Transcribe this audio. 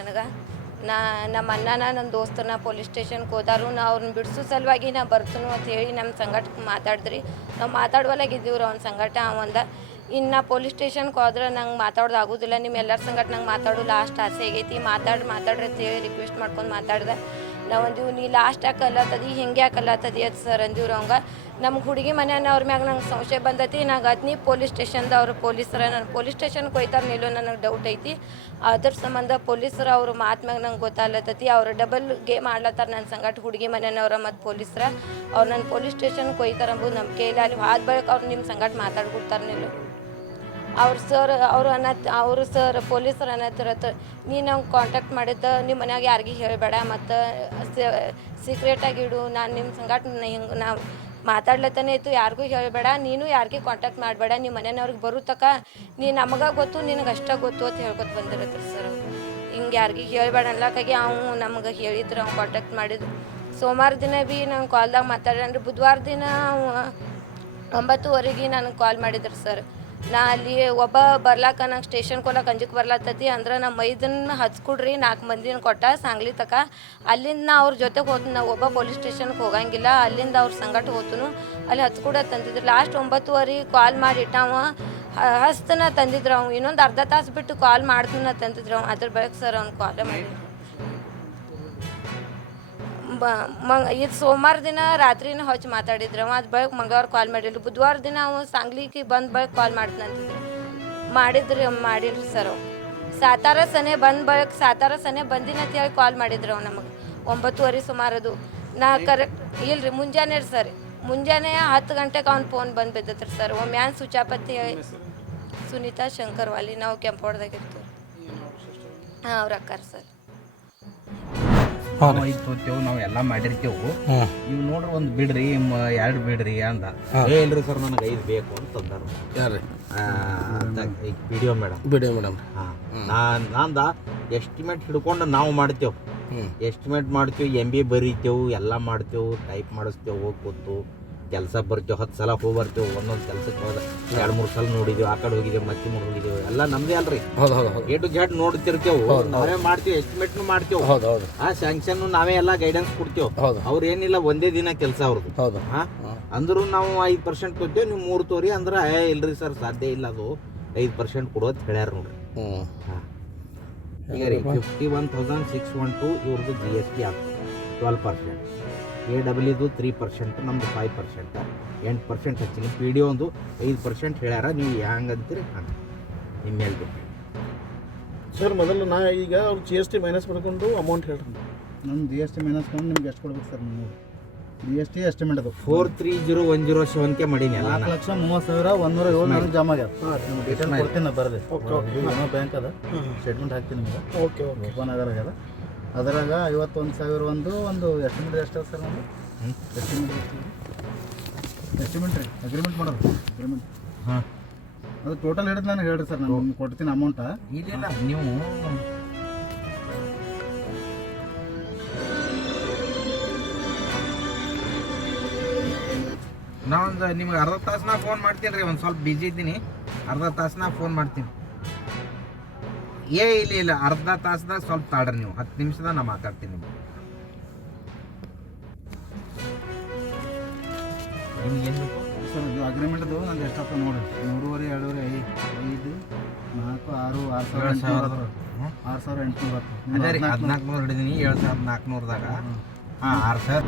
ನನಗೆ ನಮ್ಮ ಅಣ್ಣನ ನನ್ನ ದೋಸ್ತನ ಪೊಲೀಸ್ ಸ್ಟೇಷನ್ಗೆ ಹೋದಾರು ನಾ ಅವ್ರನ್ನ ಬಿಡಿಸೋ ಸಲುವಾಗಿ ನಾ ಬರ್ತನು ಅಂತ ಹೇಳಿ ನಮ್ಮ ಸಂಗಟಕ್ಕೆ ಮಾತಾಡಿದ್ರಿ ನಾವು ಮಾತಾಡುವಲ್ಲಾಗಿದ್ದೀವ್ರಿ ಅವ್ನ ಸಂಗಟ ಅವಂದ ಇನ್ನು ಪೊಲೀಸ್ ಸ್ಟೇಷನ್ಗೆ ಹೋದ್ರೆ ನಂಗೆ ಮಾತಾಡೋದು ಆಗೋದಿಲ್ಲ ನಿಮ್ಮ ಎಲ್ಲರ ಸಂಗಟ ನಂಗೆ ಮಾತಾಡೋ ಲಾಸ್ಟ್ ಆಸೆ ಆಗೈತಿ ಮಾತಾಡ್ರಿ ಅಂತ ಹೇಳಿ ರಿಕ್ವೆಸ್ಟ್ ಮಾಡ್ಕೊಂಡು ಮಾತಾಡ್ದೆ ನಾವು ಅಂದೀವಿ ನೀ ಲಾಸ್ಟ್ ಯಾಕೆ ಅಲ್ಲತ್ತದಿ ಹಿಂಗೆ ಯಾಕೆ ಅಲ್ಲತ್ತದಿ ಅದು ಸರ್ ಅಂದೀವ್ರಿ ಅವಂಗೆ ನಮ್ಗೆ ಹುಡುಗಿ ಮನೆಯವ್ರ ಮ್ಯಾಗ ನಂಗೆ ಸಂಶಯ ಬಂದೈತಿ ನಂಗೆ ಅದ್ನಿ ಪೊಲೀಸ್ ಸ್ಟೇಷನ್ದವ್ರು ಪೊಲೀಸರ ನಾನು ಪೊಲೀಸ್ ಸ್ಟೇಷನ್ಗೆ ಹೋಯ್ತಾರೆ ನಿಲ್ಲೋ ನನಗೆ ಡೌಟ್ ಐತಿ ಅದ್ರ ಸಂಬಂಧ ಪೊಲೀಸರು ಅವ್ರ ಮಾತು ಮ್ಯಾಗ ನಂಗೆ ಗೊತ್ತಾಗ್ಲತ್ತೈತಿ ಅವ್ರು ಡಬಲ್ ಗೇಮ್ ಆಡ್ಲತ್ತಾರ ನನ್ನ ಸಂಗಟ ಹುಡುಗಿ ಮನೆಯವ್ರ ಮತ್ತು ಪೊಲೀಸರ ಅವ್ರು ನನ್ನ ಪೊಲೀಸ್ ಸ್ಟೇಷನ್ಗೆ ಹೋಯ್ತಾರೆ ಅಂಬುದು ನಂಬಿಕೆ ಇಲ್ಲ ಅಲ್ಲಿ ಆದ ಬಳಿಕ ಅವ್ರು ನಿಮ್ಮ ಸಂಗಟ ಮಾತಾಡ್ಕೊಡ್ತಾರೆ ನಿಲ್ಲು ಅವರು ಸರ್ ಪೊಲೀಸರು ಅನ್ನತ್ತಿರತ್ತ ನೀ ನಂಗೆ ಕಾಂಟ್ಯಾಕ್ಟ್ ಮಾಡಿದ್ದ ನಿಮ್ಮ ಮನ್ಯಾಗ ಯಾರಿಗೂ ಹೇಳಬೇಡ ಮತ್ತು ಸೀಕ್ರೆಟಾಗಿ ಇಡು ನಾನು ನಿಮ್ಮ ಸಂಗಟ ಹಿಂಗೆ ನಾವು ಮಾತಾಡ್ಲತ್ತಾನೆ ಇತ್ತು ಯಾರಿಗೂ ಹೇಳಬೇಡ ನೀನು ಯಾರಿಗೂ ಕಾಂಟ್ಯಾಕ್ಟ್ ಮಾಡಬೇಡ ನಿಮ್ಮ ಮನೆಯವ್ರಿಗೆ ಬರೋ ತಕ ನೀ ನಮಗೆ ಗೊತ್ತು ನಿನಗೆ ಅಷ್ಟೇ ಗೊತ್ತು ಅಂತ ಹೇಳ್ಕೊತ ಬಂದಿರತ್ರಿ ಸರ್ ಹಿಂಗೆ ಯಾರಿಗೂ ಹೇಳಬೇಡ ಅನ್ಲಕ್ಕಾಗಿ ಅವ್ನು ನಮ್ಗೆ ಹೇಳಿದ್ರು ಅವ್ನು ಕಾಂಟ್ಯಾಕ್ಟ್ ಮಾಡಿದ್ರು ಸೋಮವಾರ ದಿನ ಭೀ ನಂಗೆ ಕಾಲ್ದಾಗ ಮಾತಾಡ್ರಿ ಬುಧವಾರ ದಿನ 9:30 ನನಗೆ ಕಾಲ್ ಮಾಡಿದ್ರು ಸರ್ ನಾ ಅಲ್ಲಿ ಒಬ್ಬ ಬರ್ಲಾಕ ನಂಗೆ ಸ್ಟೇಷನ್ಗೆ ಹೋಗ್ಲಾಕ ಅಂಜಿಕೆ ಬರ್ಲತ್ತತಿ ಅಂದ್ರೆ ನಮ್ಮ ಮೈದನ್ನ ಹಚ್ಕೊಡ್ರಿ 4 ಮಂದಿನ ಕೊಟ್ಟ ಸಾಂಗ್ಲಿ ತಕ ಅಲ್ಲಿಂದ ನಾ ಅವ್ರ ಜೊತೆಗೆ ಹೋಗ್ತೀನಿ ನಾವು ಒಬ್ಬ ಪೊಲೀಸ್ ಸ್ಟೇಷನ್ಗೆ ಹೋಗಂಗಿಲ್ಲ ಅಲ್ಲಿಂದ ಅವ್ರ ಸಂಗಟ ಹೋತನು ಅಲ್ಲಿ ಹಚ್ಕೊಡೋದು ತಂದಿದ್ರು ಲಾಸ್ಟ್ 9:30 ಕಾಲ್ ಮಾಡಿ ಇಟ್ಟಾವ ಹಸ್ತನ ತಂದಿದ್ರು ಅವ್ನು ಇನ್ನೊಂದು ಅರ್ಧ ತಾಸು ಬಿಟ್ಟು ಕಾಲ್ ಮಾಡ್ತನ ತಂದಿದ್ರು ಅವ್ನು ಅದ್ರ ಬಳಿಕ ಸರ್ ಅವ್ನು ಕಾಲೇ ಮಾಡಿದ್ರು ಇದು ಸೋಮವಾರ ದಿನ ರಾತ್ರಿನೂ ಹಚ್ಚಿ ಮಾತಾಡಿದ್ರು ಅದ್ರ ಬಳಿಕ ಮಂಗಳವಾರ ಕಾಲ್ ಮಾಡಿದ್ರು ಬುಧವಾರ ದಿನ ಅವು ಸಾಂಗ್ಲಿಕ್ಕೆ ಬಂದ ಬಳಿಕ ಕಾಲ್ ಮಾಡ್ತಂತಿದ್ರು ಮಾಡಿಲ್ರಿ ಸರ್ ಅವು ಸಾತಾರ ಸನೆ ಬಂದಿನ ಅಂತ ಹೇಳಿ ಕಾಲ್ ಮಾಡಿದ್ರು ಅವು ನಮಗೆ 9:30 ಸುಮಾರದು ನಾ ಕರೆಕ್ಟ್ ಇಲ್ರಿ ಮುಂಜಾನೆ ರೀ ಸರ್ ಮುಂಜಾನೆ 10 ಗಂಟೆಗೆ ಅವ್ನ ಫೋನ್ ಬಂದು ಬಿದ್ದತ್ರಿ ಸರ್ ಒಮ್ಮ್ಯಾನ್ ಸುಚಾಪತಿ ಹೇಳಿ ಸುನೀತಾ ಶಂಕರ್ವಾಲಿ ನಾವು ಕೆಂಪೋಡ್ದಾಗಿರ್ತೀವಿ ಹಾಂ ಅವ್ರ ಅಕ್ಕಾರ ಸರ್ ಈಗ ತೋತೇವು ನಾವು ಎಲ್ಲ ಮಾಡಿರ್ತೇವು ನೀವು ನೋಡ್ರಿ ಒಂದು ಬಿಡ್ರಿ 2 ಬಿಡ್ರಿ ಅಂದ ಇಲ್ರಿ ಸರ್ ನನಗೆ 5 ಬೇಕು ಅಂತಂದಾರ ಯಾರು ಈಗ ವಿಡಿಯೋ ಮೇಡಮ್ ನಂದ ಎಸ್ಟಿಮೇಟ್ ಹಿಡ್ಕೊಂಡು ನಾವು ಮಾಡ್ತೇವೆ ಎಸ್ಟಿಮೇಟ್ ಮಾಡ್ತೇವೆ MBA ಬರೀತೇವು ಎಲ್ಲ ಮಾಡ್ತೇವೆ ಟೈಪ್ ಮಾಡಿಸ್ತೇವೆ ಕೂತು ಕೆಲಸ ಬರ್ತೇವೆ 10 ಸಲ ಹೋಗಿ ಬರ್ತೇವೆ ಒಂದೊಂದು ಕೆಲಸಕ್ಕೆ ಹೋದ 2-3 ಸಲ ನೋಡಿದೆವು ಆ ಕಡೆ ಹೋಗಿದ್ದೇವೆ ಮತ್ತೆ ಮುಂದೆ ಹೋಗಿದ್ದೇವೆ ಎಲ್ಲ ನಮ್ದೇ ಅಲ್ರಿ A to Z ನೋಡ್ತಿರ್ತೇವೆ ನಾವೇ ಮಾಡ್ತೇವೆ ಎಸ್ಟಿಮೇಟ್ನು ಮಾಡ್ತೇವೆ ಆ ಸ್ಯಾಂಕ್ಷನ್ ನಾವೇ ಎಲ್ಲ ಗೈಡೆನ್ಸ್ ಕೊಡ್ತೇವೆ ಅವ್ರು ಏನಿಲ್ಲ ಒಂದೇ ದಿನ ಕೆಲಸ ಅವ್ರದ್ದು ಅಂದ್ರೂ ನಾವು 5% ಕೊಡ್ತೇವೆ ನೀವು 3 ತೋರಿ ಅಂದ್ರೆ ಇಲ್ರಿ ಸರ್ ಸಾಧ್ಯ ಇಲ್ಲ ಅದು 5% ಕೊಡೋದು ಹೇಳ್ಯಾರ ನೋಡ್ರಿ ಈಗ ರೀ 51,612 ಇವ್ರದ್ದು GST ಆಗ್ತದೆ 12%. AWದು 3%, ನಮ್ದು 5%, 8% ಹಚ್ಚಿನಿ PD ಒಂದು 5% ಹೇಳ್ಯಾರ ನೀವು ಹ್ಯಾಂಗೆ ಅಂತೀರಿ ಹಂಗೆ ನಿಮ್ಮ ಮೇಲೆ ಬಿಟ್ಟು ಸರ್ ಮೊದಲು ನಾ ಈಗ ಅವ್ರು GST ಮೈನಸ್ ಮಾಡ್ಕೊಂಡು ಅಮೌಂಟ್ ಹೇಳ್ರಿ ನಮ್ಮ GST ಮೈನಸ್ ಮಾಡಿ ನಿಮ್ಗೆ ಎಷ್ಟು ಕೊಡ್ಬೇಕು ಸರ್ ನೀವು GST ಎಸ್ಟಿಮೇಟ್ ಅದು 430,107 ಮಾಡೀನಿ ಎಲ್ಲ 4,30,107 ಜಮಾ ಆಗ್ಯಾವ ನಿಮ್ಗೆ ಡೀಟೇಲ್ ಕೊಡ್ತೀನಿ ನಾ ಬರದೆ ಏನೋ ಬ್ಯಾಂಕ್ ಅದ ಸ್ಟೇಟ್ಮೆಂಟ್ ಹಾಕ್ತೀನಿ ನಿಮ್ಗೆ ಓಪನ್ ಆಗ್ಯಾರ ಅದರಾಗ 51,001 ಒಂದು ಎಸ್ಟಿಮೇಟ್ ಎಷ್ಟು ಸರ್ ನಮ್ಮದು ಎಸ್ಟಿಮೇಟ್ ರೀ ಅಗ್ರಿಮೆಂಟ್ ಮಾಡೋದು ಅಗ್ರಿಮೆಂಟ್ ಅದು ಟೋಟಲ್ ಹಿಡಿದು ನನಗೆ ಹೇಳ್ರಿ ಸರ್ ನಾನು ಕೊಡ್ತೀನಿ ಅಮೌಂಟ ಇಲ್ಲ ನೀವು ನಾವೊಂದು ನಿಮ್ಗೆ ಅರ್ಧ ತಾಸು ಫೋನ್ ಮಾಡ್ತೀನಿ ರೀ ಒಂದು ಸ್ವಲ್ಪ ಬಿಜಿ ಇದ್ದೀನಿ ಅರ್ಧ ತಾಸು ಫೋನ್ ಮಾಡ್ತೀನಿ ಇಲ್ಲ ಅರ್ಧ ತಾಸ್ದಾಗ ಸ್ವಲ್ಪ ತಾಡ್ರಿ ನೀವು 10 ನಿಮಿಷದಾಗ ನಾ ಮಾತಾಡ್ತೀನಿ ನಿಮ್ಗೆ ಏನು ಬೇಕು ಸರ್ ಇದು ಅಗ್ರಿಮೆಂಟ್ದು ನಂದು ಎಷ್ಟಪ್ಪ ನೋಡಿ 3,500, 2,500, 5, 4, 6, 6,800 ಅದೇ ರೀ 1,400 ಹಿಡಿದೀನಿ 7,400ದಾಗ ಹಾಂ 6,000